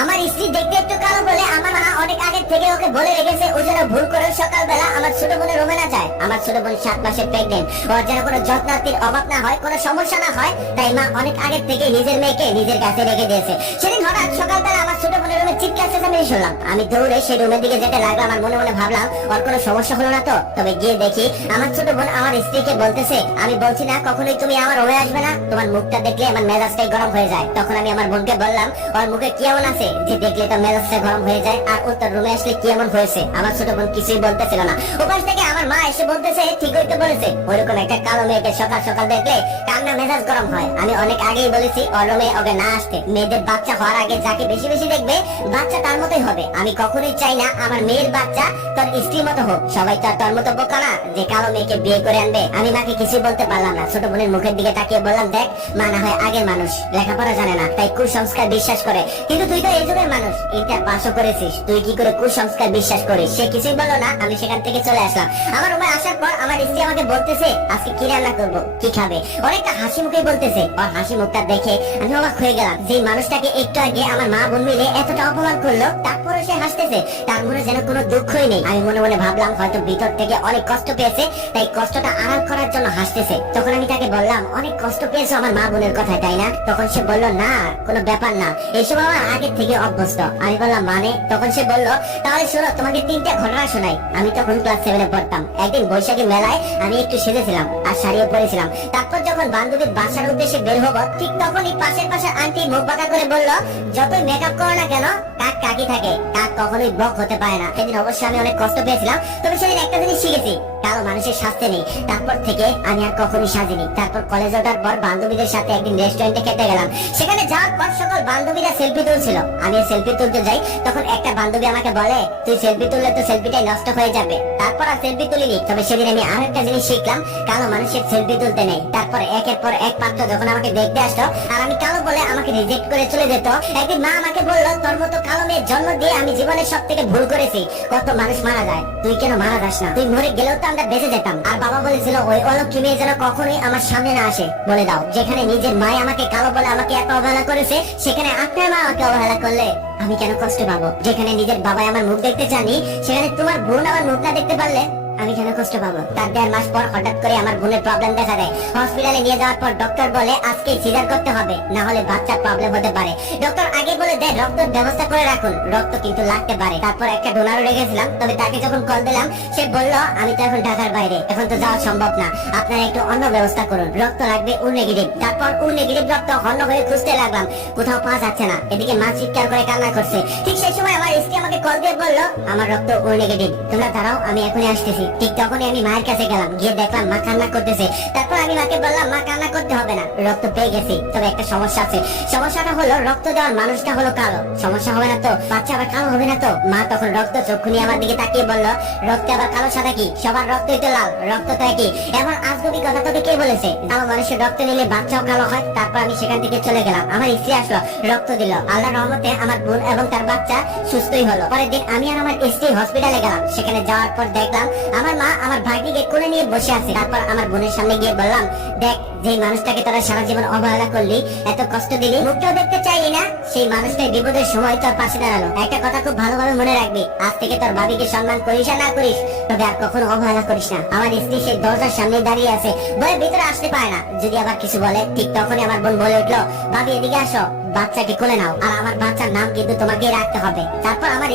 আমার স্ত্রী দেখতে একটু কালো বলে আমার মা অনেক আগে থেকে ওকে বলে রেখেছে ও যেন ভুল করে সকালবেলা আমার ছোট বোনের রুমে না যায়। আমার ছোট বোন 7 মাসের প্রেগনেন্ট, ওর যেন কোনো যত্নার্থীর অভাব না হয়, কোনো সমস্যা না হয়, তাই মা অনেক আগে থেকে নিজের মেয়েকে নিজের কাছে রেখে দিয়েছে। সেদিন হঠাৎ সকালবেলা আমার ছোট বোনের রুমে চিৎকার চেঁচামেচি শুনলাম। আমি দৌড়ে সেই রুমের দিকে যেতে লাগলাম। আমার মনে মনে ভাবলাম ওর কোনো সমস্যা হলো না তো। তবে গিয়ে দেখি আমার ছোট বোন আমার স্ত্রীকে বলতেছে, আমি বলছি না কখনোই তুমি আমার রুমে আসবে না, তোমার মুখটা দেখলে আমার মেজাজটাই গরম হয়ে যায়। তখন আমি আমার বোনকে বললাম ওর মুখে কি এমন আছে যে দেখলে তো মেজাজটা গরম হয়ে যায়, আর ও তোর রুমে আসলে কি এমন হয়েছে? আমার ছোট বোন কিছুই বলতেছিল না। ওপাশ থেকে আমার মা এসে বলতেছে ঠিকই তো বলেছে, ওইরকম একটা কালো মেয়েকে সকাল সকাল দেখলে কান্না মেজাজ গরম হয়। আমি অনেক আগেই বলেছি ওর রুমে ওকে না আসতে। মেয়েদের বাচ্চা হওয়ার আগে যাকে বেশি বেশি দেখবে বাচ্চা তার মতোই হবে। আমি কখনোই চাই না আমার মেয়ের বাচ্চা তোর স্ত্রীর মতো হোক। সবাই তো আর তোর মতো বোকা না যে কালো মেয়েকে বিয়ে করে আনবে। আমি মাকে কিছুই বলতে পারলাম না। ছোট বোনের মুখের দিকে তাকিয়ে বললাম, দেখ মা না হয় আগের মানুষ, লেখাপড়া জানে না, তাই কুসংস্কার বিশ্বাস করে, কিন্তু তুই তো এই যুগের মানুষ, ইন্টার পাসও করেছিস, তুই কি করে কুসংস্কার বিশ্বাস করিস? সে কিছুই বললো না। আমি সেখান থেকে চলে আসলাম। আমার রুমে আসার পর আমার স্ত্রী আমাকে বলতেছে আজকে কি রান্না করবো, কি খাবে, অনেকটা হাসি মুখে বলতেছে। ওর হাসি মুখটা দেখে আমি অবাক হয়ে গেলাম। যে মানুষটাকে একটু আগে আমার মা বোন মিলে এতটা অপমান করলো, তারপরে সে হাসতেছে, তার মনে যেন কোনো দুঃখই নেই। আমি মনে মনে ভাবলাম হয়তো ভিতর থেকে অনেক কষ্ট পেয়েছে, তাই কষ্টটা আড়াল করার জন্য হাসতেছে। তখন আমি তাকে বললাম অনেক কষ্ট পেয়েছো আমার মা বোনের কথায়, তাই না? তখন সে বলল না, কোনো ব্যাপার না, এইসব আমার আগে থেকে অভ্যস্ত। আমি বললাম মানে? তখন সে বলল তাহলে শোনো তোমাকে 3টা ঘটনা শোনাই। আমি তখন ক্লাস 7 এ পড়তাম। একদিন বৈশাখী মেলায় আমি একটু সেজেছিলাম আর শাড়িও পরেছিলাম। তারপর যখন বান্ধবীর বাসার উদ্দেশ্যে বের হবো, ঠিক তখনই পাশের আন্টি মুখ বাঁকা করে বলল, যতই মেকআপ করো না কেন কাক কাকি থাকে, কাক কখনোই বক হতে পারে না। সেদিন অবশ্যই আমি অনেক কষ্ট পেয়েছিলাম। তবে সেদিন একটা জিনিস শিখেছি, কালো মানুষের শাস্তি নেই। তারপর থেকে আমি আর কখনোই সাজিনি। তারপর কলেজ ওঠার পর বান্ধবীদের সাথে একদিন রেস্টুরেন্টে খেতে গেলাম। সেখানে যাওয়ার পর সকল বান্ধবীরা সেলফি তুলছিল। আমি সেলফি তুলতে যাই, তখন একটা বান্ধবী আমাকে বলে তুই সেলফি তুললে তো সেলফিটাই নষ্ট হয়ে যাবে। তারপর আর সেলফি তুলিনি। তবে সেদিন আমি আর একটা জিনিস শিখলাম, কালো মানুষের সেলফি তুলতে নেই। তারপর একের পর এক পাত্র যখন আমাকে দেখতে আসতো আর আমি কালো বলে আমাকে রিজেক্ট করে চলে যেত, একদিন মা আমাকে বললো তোর মতো কালো মেয়ের জন্ম দিয়ে আমি জীবনের সব থেকে ভুল করেছি। কত মানুষ মারা যায়, তুই কেন মারা যাস না? তুই মরে গেলেও তো আমরা বেঁচে যেতাম। আর বাবা বলেছিল ওই অলক্ষী মেয়ে যেন কখনোই আমার সামনে না আসে। বলে দাও, যেখানে নিজের মা আমাকে কালো বলে আমাকে এত অবহেলা করেছে, সেখানে আপনার মা আমাকে অবহেলা করলে আমি কেন কষ্ট পাবো? যেখানে নিজের বাবা আমার মুখ দেখতে চানি, সেখানে তোমার বোন আমার মুখ না দেখতে পারলে আমি কেন কষ্ট পাবো? তার 1.5 মাস পর হঠাৎ করে আমার বোনের প্রবলেম দেখা দেয়। হসপিটালে নিয়ে যাওয়ার পর ডক্টর বলে আজকে সিজার করতে হবে, না হলে বাচ্চার প্রবলেম হতে পারে। ডক্টর আগে বলে দেয় রক্তের ব্যবস্থা করে রাখুন, রক্ত কিন্তু লাগতে পারে। তারপর একটা ডোনারও রেখেছিলাম। তবে তাকে যখন কল দিলাম সে বলল আমি তো এখন ঢাকার বাইরে, এখন তো যাওয়া সম্ভব না, আপনারা একটু অন্য ব্যবস্থা করুন, রক্ত লাগবে ও নেগেটিভ। তারপর ও নেগেটিভ রক্ত হন্য হয়ে খুঁজতে লাগলাম, কোথাও পাওয়া যাচ্ছে না। এদিকে মা চিৎকার করে কান্না করছে। ঠিক সেই সময় আমার স্ত্রী আমাকে কল দিয়ে বললো আমার রক্ত ও নেগেটিভ, তোমরা দাঁড়াও আমি এখনই আসতেছি। ঠিক তখনই আমি মায়ের কাছে গেলাম, গিয়ে দেখলাম মা কান্না করতেছে। তারপর আমি মাকে বললাম মা কান্না করতে হবে না, রক্ত পেয়ে গেছি। তবে একটা সমস্যা আছে, সমস্যাটা হলো রক্ত দেওয়ার মানুষটা হলো কালো। সমস্যা হবে না তো? বাচ্চা আবার কালো হবে না তো? মা তখন রক্ত চক্ষু নিয়ে আমার দিকে তাকিয়ে বলল রক্তে আবার কালো সাদা কি? সবার রক্তই তো লাল, রক্ত তো একই। এমন আজগুবি কথা তোকে কে বলেছে? কালো মানুষের রক্ত নিলে বাচ্চাও কালো হয়। তারপর আমি সেখান থেকে চলে গেলাম। আমার স্ত্রী আসলো, রক্ত দিল। আল্লাহর রহমতে আমার বোন এবং তার বাচ্চা সুস্থই হলো। পরের দিন আমি আর আমার স্ত্রী হসপিটালে গেলাম। সেখানে যাওয়ার পর দেখলাম আমার মা আমার ভাগ্নিকে কোলে নিয়ে বসে আছে। তারপর আমার বোনের সামনে গিয়ে বললাম দেখ, যে মানুষটাকে তোরা সারা জীবন অবহেলা করলি, এত কষ্ট দিলি, মুখটাও দেখতে চাইলি না, সেই মানুষটাই বিপদের সময় তোর পাশে দাঁড়ালো। একটা কথা খুব ভালোভাবে মনে রাখবি, আজ থেকে তোর ভাবিকে সম্মান করিস আর না করিস, তবে আর কখনো অবহেলা করিস না। আমার স্ত্রী সেই দরজার সামনে দাঁড়িয়ে আছে, বলে ভিতরে আসতে পারে না। যদি আবার কিছু বলে, ঠিক তখনই আমার বোন বলে উঠলো ভাবি এদিকে আসো, বাচ্চাকে কোলে নাও, আর আমার বাচ্চার নাম কিন্তু তোমাকেই রাখতে হবে। তারপর আমার